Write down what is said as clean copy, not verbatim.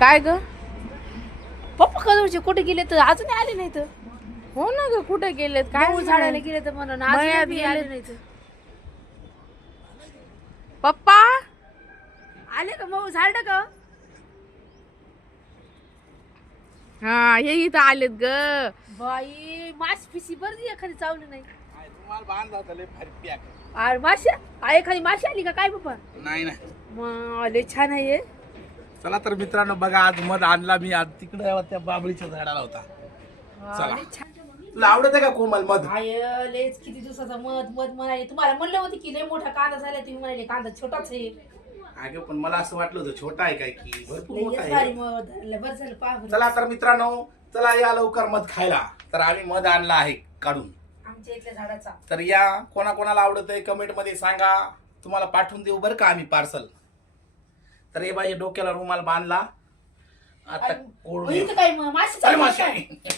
काय ग? पप्पा कदूरचे कुठे गेले तर अजून आले नाही तर हो ना ग, कुठे गेलेत काय गहू झाडायला गेले तर म्हणून मळ्यात अजून आले गेलेत. नाही तर पप्पा आले का मग झाड का हा हे इथं आलेत ग. बाई मास पिसी बरं एखादी चावली नाही तुम्हाला बांध होता लय भारी पॅक. अरे माश्या एखादी माशी आली का काय पप्पा नाही ना. मग लय छान आहे हे. चला तर मित्रांनो बघा आज मध आणला मी आज तिकडे त्या बाबळीच्या झाडाला होता. हा, चला. लय छान तुला आवडत आहे का कोमल मध? आय लयच किती दिवसाचा मध मध म्हणाले तुम्हाला म्हणलं होतं की लय मोठा कांदा झाला तुम्ही म्हणाले कांदा छोटाच आहे अगं पण मला असं वाटलं होतं छोटा आहे काय की भरपूर मोठा लयच भारी आहे. मध आणलं. बरं झालं पहा बरं. चला तर मित्रांनो चला या लवकर मध खायला. तर आम्ही मध आणला आहे काढून. आमच्या इथल्या झाडाचा तर या कोणाकोणाला आवडत आहे कमेंट मध्ये सांगा. तुम्हाला पाठवून देऊ बरं का आम्ही पार्सल. तर हे बाई डोक्याला रुमाल बांधला आता इथं काय माशी चल चावली माशी काय? आहे.